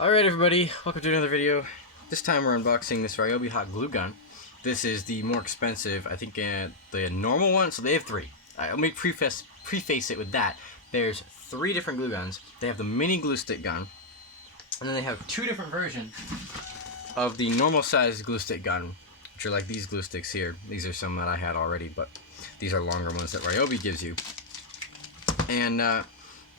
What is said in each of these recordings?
Alright everybody, welcome to another video. This time we're unboxing this Ryobi hot glue gun. This is the more expensive, I think the normal one, so they have three. Let me preface it with that. There's three different glue guns. They have the mini glue stick gun, and then they have two different versions of the normal size glue stick gun, which are like these glue sticks here. These are some that I had already, but these are longer ones that Ryobi gives you. And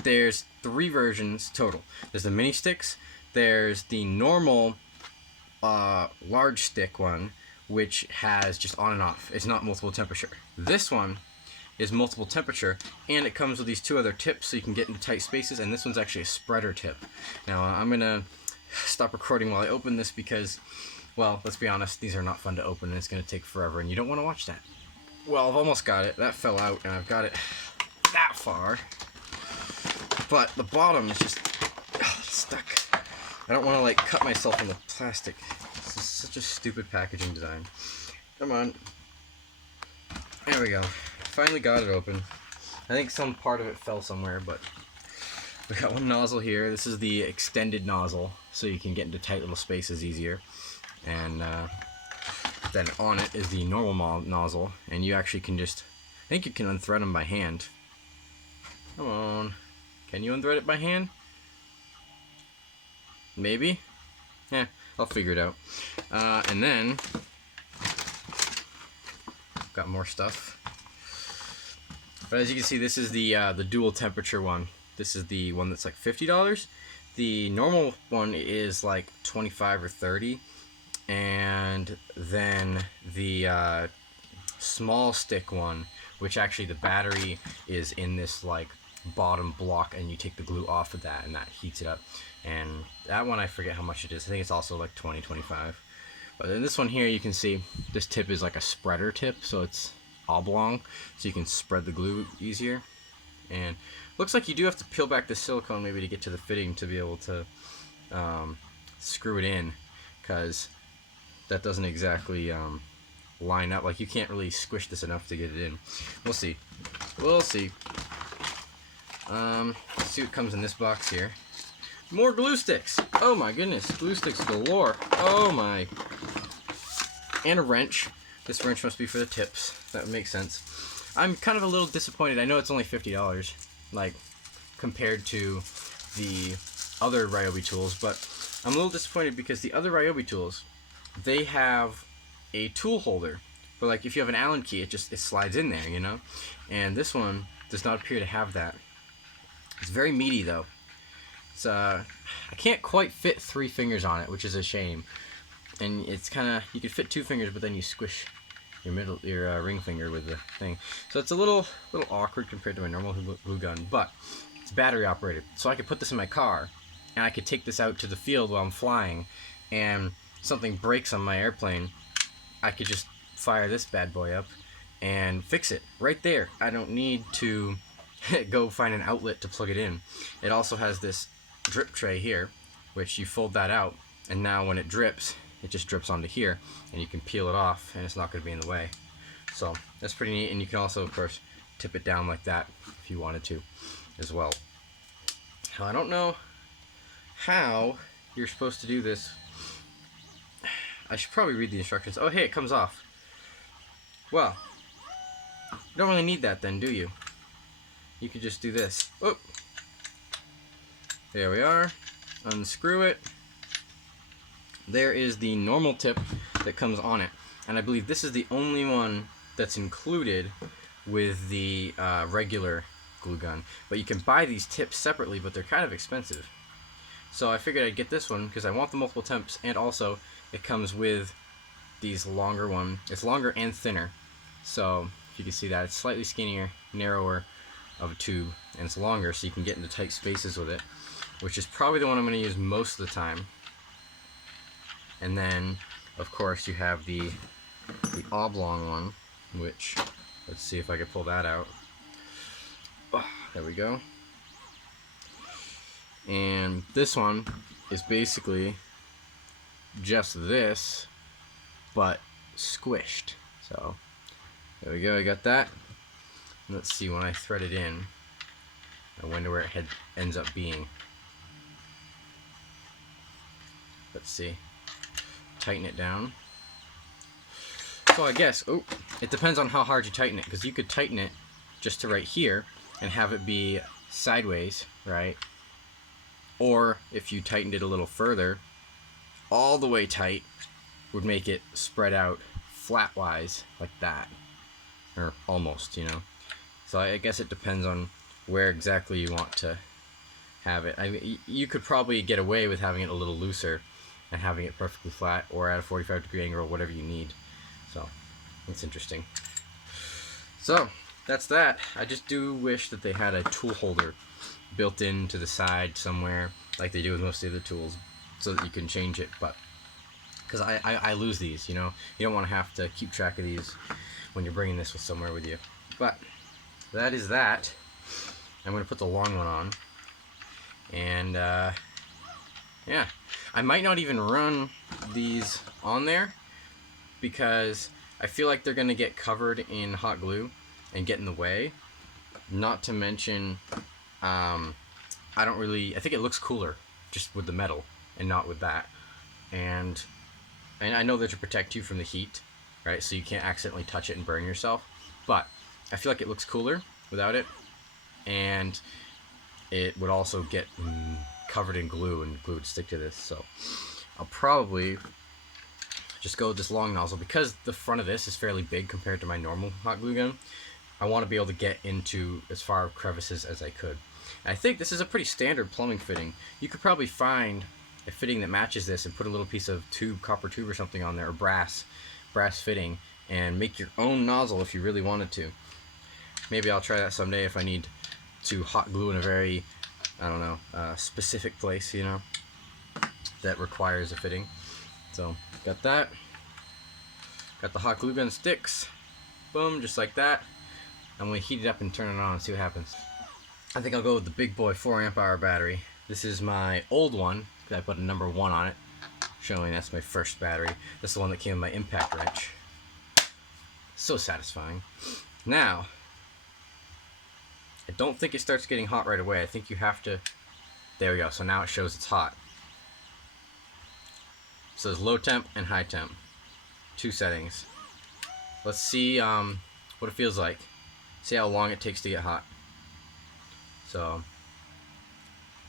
there's three versions total. There's the mini sticks, there's the normal large stick one, which has just on and off. It's not multiple temperature. This one is multiple temperature, and it comes with these two other tips so you can get into tight spaces, and this one's actually a spreader tip. Now I'm gonna stop recording while I open this because, well, let's be honest, these are not fun to open and it's gonna take forever and you don't want to watch that. Well, I've almost got it. That fell out and I've got it that far, but the bottom is just stuck. I don't want to like cut myself in the plastic. This is such a stupid packaging design. Come on. There we go. Finally got it open. I think some part of it fell somewhere, but we got one nozzle here. This is the extended nozzle, so you can get into tight little spaces easier. And then on it is the normal nozzle, and you actually can just, I think you can unthread them by hand. Come on. Can you unthread it by hand? Maybe? Yeah, I'll figure it out. And then, got more stuff. But as you can see, this is the dual temperature one. This is the one that's like $50. The normal one is like 25 or 30. And then the small stick one, which actually the battery is in this like bottom block, and you take the glue off of that and that heats it up. And that one, I forget how much it is. I think it's also like 20, 25. But in this one here, you can see this tip is like a spreader tip, so it's oblong, so you can spread the glue easier. And looks like you do have to peel back the silicone maybe to get to the fitting to be able to screw it in, because that doesn't exactly line up. Like, you can't really squish this enough to get it in. We'll see. We'll see. Let's see what comes in this box here. More glue sticks. Oh my goodness, glue sticks galore. Oh my. And a wrench. This wrench must be for the tips. That would make sense. I'm kind of a little disappointed. I know it's only $50, like, compared to the other Ryobi tools, but I'm a little disappointed because the other Ryobi tools, they have a tool holder. But like, if you have an Allen key, it slides in there, you know? And this one does not appear to have that. It's very meaty though. It's I can't quite fit 3 fingers on it, which is a shame. And it's kind of, you could fit 2 fingers, but then you squish your ring finger with the thing. So it's a little awkward compared to my normal glue gun, but it's battery operated. So I could put this in my car, and I could take this out to the field while I'm flying, and something breaks on my airplane, I could just fire this bad boy up and fix it right there. I don't need to go find an outlet to plug it in. It also has this drip tray here, which you fold that out, and now when it drips, it just drips onto here, and you can peel it off and it's not going to be in the way. So that's pretty neat. And you can also, of course, tip it down like that if you wanted to as well. Now, I don't know how you're supposed to do this. I should probably read the instructions. Oh hey, it comes off. Well, you don't really need that then, do you? You could just do this. Oh, there we are. Unscrew it. There is the normal tip that comes on it, and I believe this is the only one that's included with the regular glue gun. But you can buy these tips separately, but they're kind of expensive. So I figured I'd get this one because I want the multiple temps, and also it comes with these longer one. It's longer and thinner, so if you can see that, it's slightly skinnier, narrower of a tube, and it's longer, so you can get into tight spaces with it, which is probably the one I'm going to use most of the time. And then, of course, you have the oblong one, which, let's see if I can pull that out. Oh, there we go. And this one is basically just this, but squished. So, there we go, I got that. Let's see, when I thread it in, I wonder where it ends up being. let's see, tighten it down. So I guess, it depends on how hard you tighten it, because you could tighten it just to right here and have it be sideways, right? Or if you tightened it a little further, all the way tight would make it spread out flatwise like that, or almost, you know. So I guess it depends on where exactly you want to have it. I mean, you could probably get away with having it a little looser and having it perfectly flat, or at a 45-degree angle, or whatever you need. So it's interesting. So that's that. I just do wish that they had a tool holder built into the side somewhere, like they do with most of the other tools, so that you can change it. But because I lose these, you know, you don't want to have to keep track of these when you're bringing this with somewhere with you. But that is that. I'm going to put the long one on, and yeah, I might not even run these on there, because I feel like they're going to get covered in hot glue and get in the way. Not to mention, I think it looks cooler just with the metal and not with that. And I know that to protect you from the heat, right? So you can't accidentally touch it and burn yourself. But I feel like it looks cooler without it. And it would also get covered in glue, and glue would stick to this. So I'll probably just go with this long nozzle, because the front of this is fairly big compared to my normal hot glue gun. I want to be able to get into as far crevices as I could. And I think this is a pretty standard plumbing fitting. You could probably find a fitting that matches this and put a little piece of copper tube or something on there, or brass fitting, and make your own nozzle if you really wanted to. Maybe I'll try that someday if I need to hot glue in a very, I don't know, specific place, you know, that requires a fitting. So got that. Got the hot glue gun sticks. Boom, just like that. I'm going to heat it up and turn it on and see what happens. I think I'll go with the big boy 4 amp hour battery. This is my old one, because I put a number 1 on it, showing that's my first battery. This is the one that came with my impact wrench. So satisfying. Now, I don't think it starts getting hot right away. I think you have to... There we go. So now it shows it's hot. So there's low temp and high temp. 2 settings. Let's see what it feels like. See how long it takes to get hot. So I'm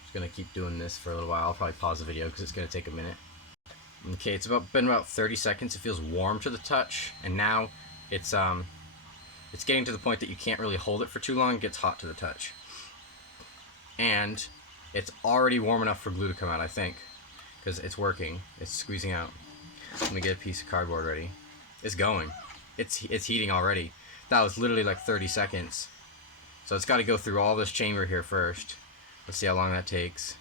just going to keep doing this for a little while. I'll probably pause the video because it's going to take a minute. Okay, it's been about 30 seconds. It feels warm to the touch, and now it's getting to the point that you can't really hold it for too long. It gets hot to the touch. And it's already warm enough for glue to come out, I think, because it's working. It's squeezing out. Let me get a piece of cardboard ready. It's going. It's heating already. That was literally like 30 seconds. So it's got to go through all this chamber here first. Let's see how long that takes.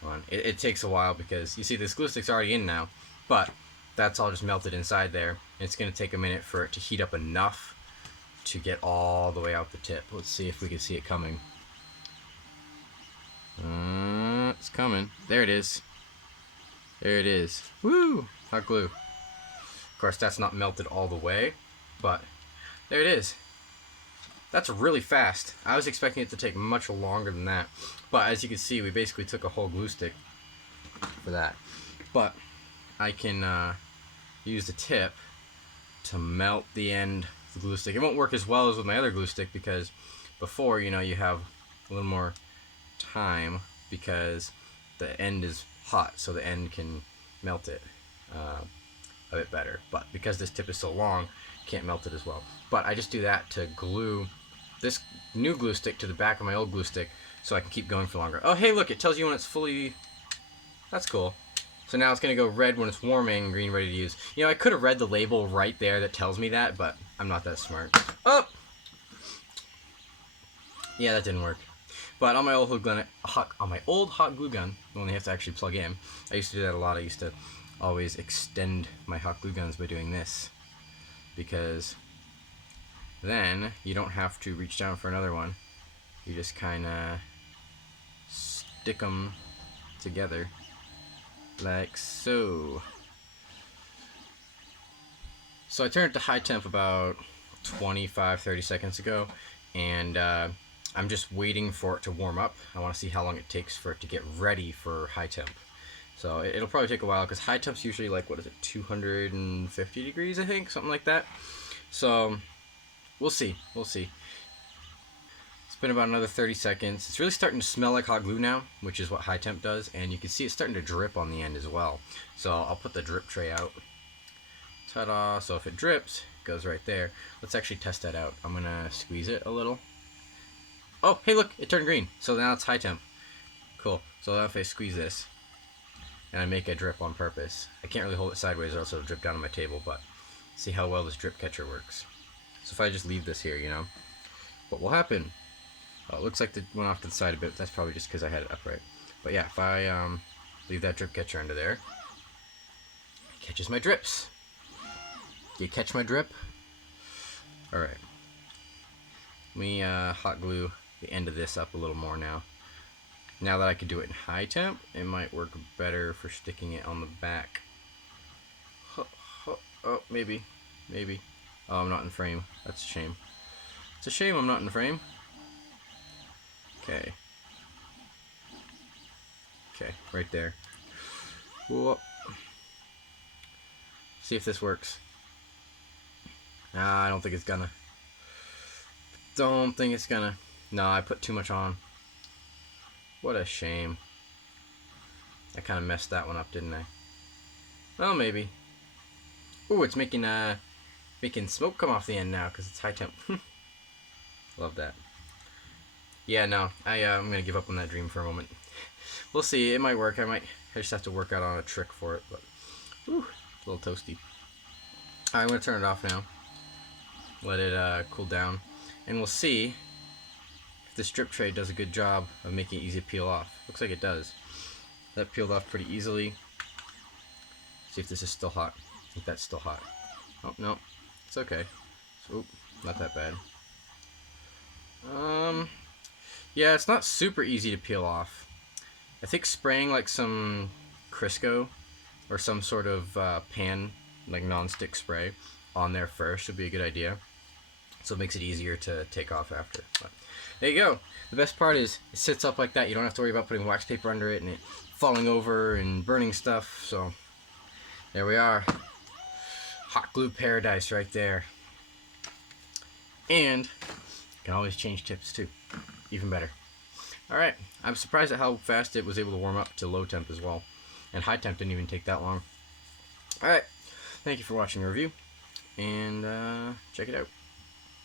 Come on. It takes a while, because you see this glue stick's already in now, but that's all just melted inside there. And it's going to take a minute for it to heat up enough to get all the way out the tip. Let's see if we can see it coming. It's coming. There it is. There it is. Woo! Hot glue. Of course, that's not melted all the way, but there it is. That's really fast. I was expecting it to take much longer than that. But as you can see, we basically took a whole glue stick for that. But I can use the tip to melt the end of the glue stick. It won't work as well as with my other glue stick, because before, you know, you have a little more time because the end is hot, so the end can melt it a bit better. But because this tip is so long, can't melt it as well. But I just do that to glue this new glue stick to the back of my old glue stick, so I can keep going for longer. Oh, hey, look, it tells you when it's fully... That's cool. So now it's going to go red when it's warming, green ready to use. You know, I could have read the label right there that tells me that, but I'm not that smart. Oh! Yeah, that didn't work. But on my old hot glue gun, the one you have to actually plug in, I used to do that a lot. I used to always extend my hot glue guns by doing this, because then you don't have to reach down for another one. You just kind of stick them together like so. So I turned it to high temp about 25-30 seconds ago, and I'm just waiting for it to warm up. I want to see how long it takes for it to get ready for high temp. So it'll probably take a while because high temp's usually like, what is it, 250 degrees, I think, something like that. So we'll see. We'll see. It's been about another 30 seconds. It's really starting to smell like hot glue now, which is what high temp does, and you can see it's starting to drip on the end as well. So I'll put the drip tray out. Ta-da! So if it drips, it goes right there. Let's actually test that out. I'm gonna squeeze it a little. Oh, hey, look, it turned green. So now it's high temp. Cool. So now if I squeeze this and I make a drip on purpose, I can't really hold it sideways or else it'll drip down on my table, but see how well this drip catcher works. So if I just leave this here, you know, what will happen? Oh, it looks like it went off to the side a bit. That's probably just because I had it upright. But yeah, if I leave that drip catcher under there, it catches my drips. Do you catch my drip? Alright. Let me hot glue the end of this up a little more now. Now that I can do it in high temp, it might work better for sticking it on the back. Oh, maybe. Maybe. Oh, I'm not in frame. That's a shame. It's a shame I'm not in frame. Okay. Okay, right there. Whoop. See if this works. Nah, I don't think it's gonna. Don't think it's gonna. No, I put too much on. What a shame. I kind of messed that one up, didn't I? Well, maybe. Ooh, it's making smoke come off the end now because it's high temp. Love that. Yeah, no, I'm gonna give up on that dream for a moment. We'll see. It might work. I just have to work out on a trick for it, but whew, a little toasty. Alright, I'm gonna turn it off now. Let it cool down, and we'll see if this drip tray does a good job of making it easy to peel off. Looks like it does. That peeled off pretty easily. See if this is still hot. I think that's still hot. Oh no, it's okay. So, not that bad. Yeah, it's not super easy to peel off. I think spraying like some Crisco or some sort of pan, like non-stick spray, on there first would be a good idea. So it makes it easier to take off after. But there you go. The best part is it sits up like that. You don't have to worry about putting wax paper under it and it falling over and burning stuff. So there we are. Hot glue paradise right there. And you can always change tips too. Even better. Alright, I'm surprised at how fast it was able to warm up to low temp as well. And high temp didn't even take that long. Alright, thank you for watching the review. And check it out.